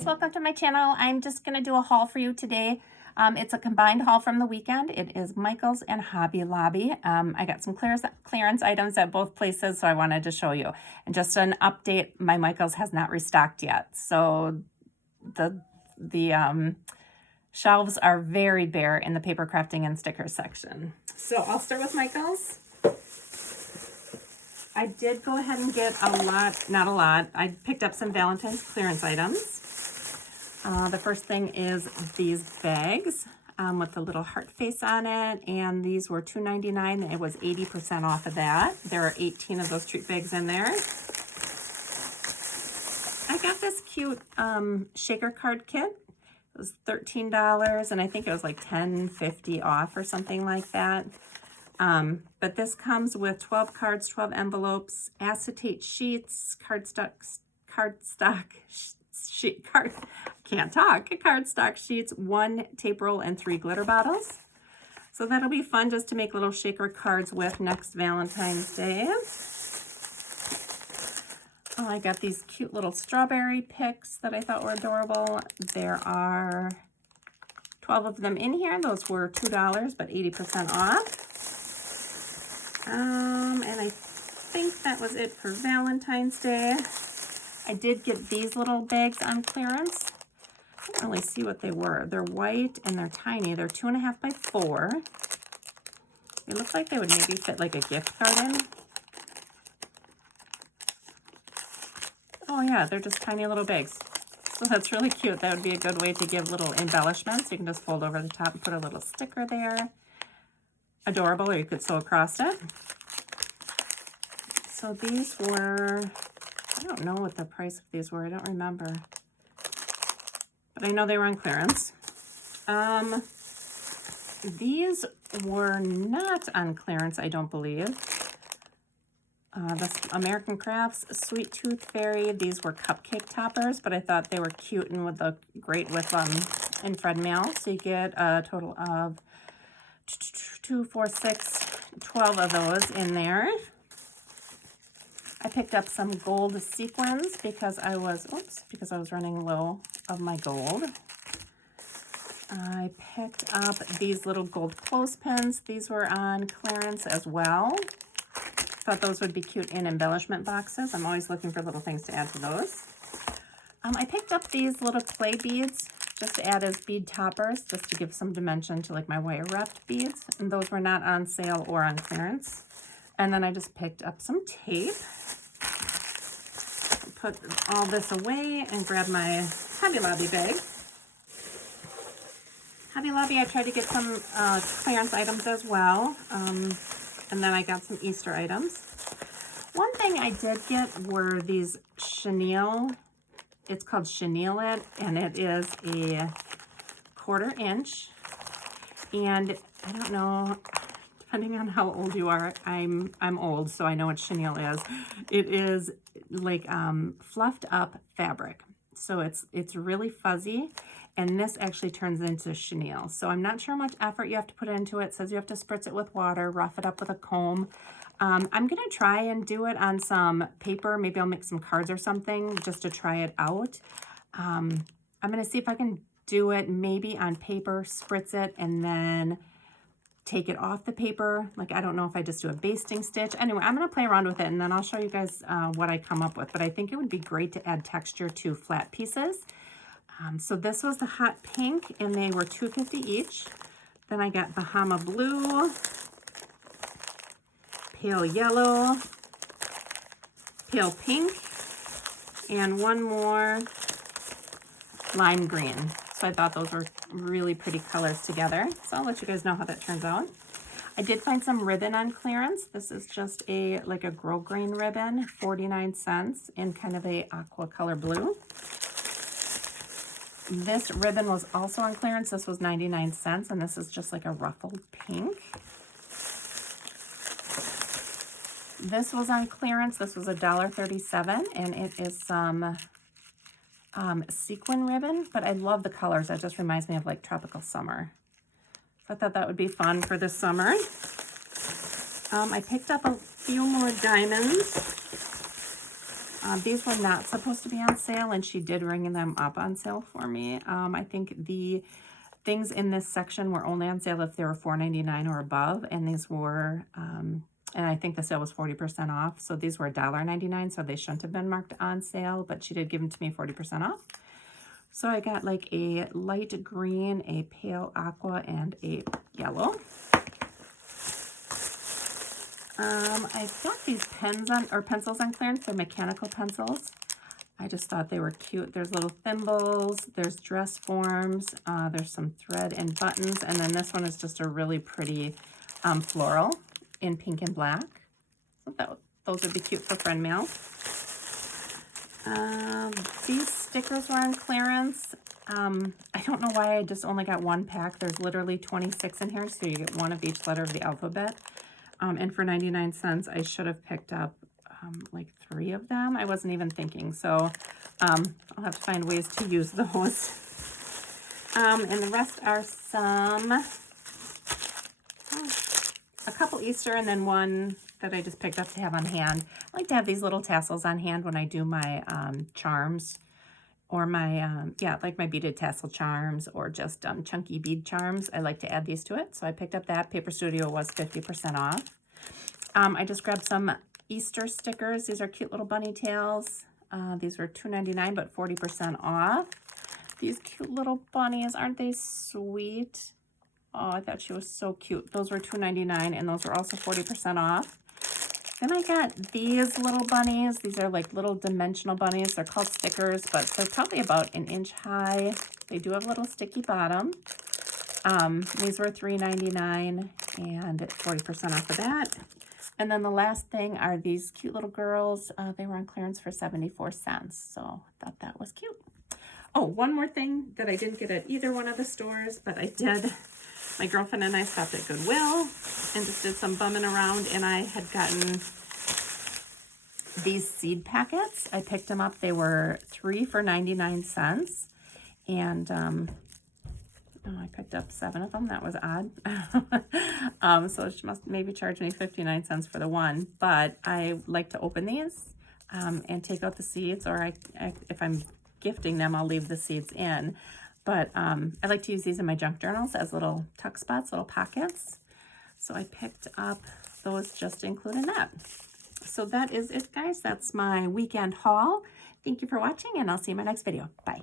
guys, welcome to my channel. I'm just going to do a haul for you today. It's a combined haul from the weekend. It is Michael's and Hobby Lobby. I got some clearance items at both places, so I wanted to show you. And just an update, my Michael's has not restocked yet. So the shelves are very bare in the paper crafting and stickers section. So I'll start with Michael's. I did go ahead and get a lot, not a lot. I picked up some Valentine's clearance items. The first thing is these bags with the little heart face on it, and these were $2.99. It was 80% off of that. There are 18 of those treat bags in there. I got this cute shaker card kit. It was $13, and I think it was like $10.50 off or something like that. But this comes with 12 cards, 12 envelopes, acetate sheets, cardstock sheets, 1 tape roll, and 3 glitter bottles. So that'll be fun just to make little shaker cards with next Valentine's Day. Oh, I got these cute little strawberry picks that I thought were adorable. There are 12 of them in here. Those were $2, but 80% off. And I think that was it for Valentine's Day. I did get these little bags on clearance. I don't really see what they were. They're white and they're tiny. They're 2.5 by 4. It looks like they would maybe fit like a gift card in. Oh yeah, they're just tiny little bags. So that's really cute. That would be a good way to give little embellishments. You can just fold over the top and put a little sticker there. Adorable, or you could sew across it. So these were, I don't know what the price of these were. I don't remember. But I know they were on clearance. These were not on clearance, I don't believe. The American Crafts Sweet Tooth Fairy. These were cupcake toppers, but I thought they were cute and would look great with in Fred mail. So you get a total of 2, 4, 6, 12 of those in there. I picked up some gold sequins because I was running low of my gold. I picked up these little gold clothespins. These were on clearance as well. Thought those would be cute in embellishment boxes. I'm always looking for little things to add to those. I picked up these little clay beads just to add as bead toppers, just to give some dimension to like my wire wrapped beads. And those were not on sale or on clearance. And then I just picked up some tape. Put all this away and grab my Hobby Lobby bag. Hobby Lobby, I tried to get some clearance items as well. And then I got some Easter items. One thing I did get were these chenille. It's called chenille it, and it is a 1/4 inch. And I don't know, depending on how old you are, I'm old, so I know what chenille is. It is like fluffed up fabric. So it's really fuzzy, and this actually turns into chenille. So I'm not sure how much effort you have to put into it. It says you have to spritz it with water, rough it up with a comb. I'm gonna try and do it on some paper. Maybe I'll make some cards or something just to try it out. I'm gonna see if I can do it maybe on paper, spritz it, and then take it off the paper. Like, I don't know if I just do a basting stitch. Anyway, I'm gonna play around with it, and then I'll show you guys what I come up with. But I think it would be great to add texture to flat pieces. So this was the hot pink, and they were $2.50 each. Then I got Bahama blue, pale yellow, pale pink, and one more lime green. So I thought those were really pretty colors together. So I'll let you guys know how that turns out. I did find some ribbon on clearance. This is just like a grosgrain ribbon, 49 cents in kind of a aqua color blue. This ribbon was also on clearance. This was 99 cents, and this is just like a ruffled pink. This was on clearance. This was $1.37, and it is some sequin ribbon, but I love the colors. That just reminds me of like tropical summer. So I thought that would be fun for this summer. I picked up a few more diamonds. These were not supposed to be on sale, and she did ring them up on sale for me. I think the things in this section were only on sale if they were $4.99 or above, and these were, and I think the sale was 40% off, so these were $1.99, so they shouldn't have been marked on sale, but she did give them to me 40% off. So I got like a light green, a pale aqua, and a yellow. I got these pencils on clearance. They're mechanical pencils. I just thought they were cute. There's little thimbles, there's dress forms, there's some thread and buttons, and then this one is just a really pretty floral in pink and black. So those would be cute for friend mail. These stickers were on clearance. I don't know why I just only got one pack. There's literally 26 in here, so you get one of each letter of the alphabet. And for 99 cents, I should have picked up like 3 of them. I wasn't even thinking, so I'll have to find ways to use those. And the rest are a couple Easter and then one that I just picked up to have on hand. I like to have these little tassels on hand when I do my charms, or my, like my beaded tassel charms, or just chunky bead charms. I like to add these to it, so I picked up that. Paper Studio was 50% off. I just grabbed some Easter stickers. These are cute little bunny tails. These were $2.99, but 40% off. These cute little bunnies, aren't they sweet? Oh, I thought she was so cute. Those were $2.99, and those were also 40% off. Then I got these little bunnies. These are like little dimensional bunnies. They're called stickers, but they're probably about an inch high. They do have a little sticky bottom. These were $3.99 and 40% off of that. And then the last thing are these cute little girls. They were on clearance for 74 cents, so I thought that was cute. Oh, one more thing that I didn't get at either one of the stores, but I did. My girlfriend and I stopped at Goodwill and just did some bumming around, and I had gotten these seed packets. I picked them up. They were 3 for 99 cents, and I picked up 7 of them. That was odd. So she must maybe charge me 59 cents for the one, but I like to open these and take out the seeds, or if I'm gifting them, I'll leave the seeds in. But I like to use these in my junk journals as little tuck spots, little pockets. So I picked up those just to include in that. So that is it, guys. That's my weekend haul. Thank you for watching, and I'll see you in my next video. Bye.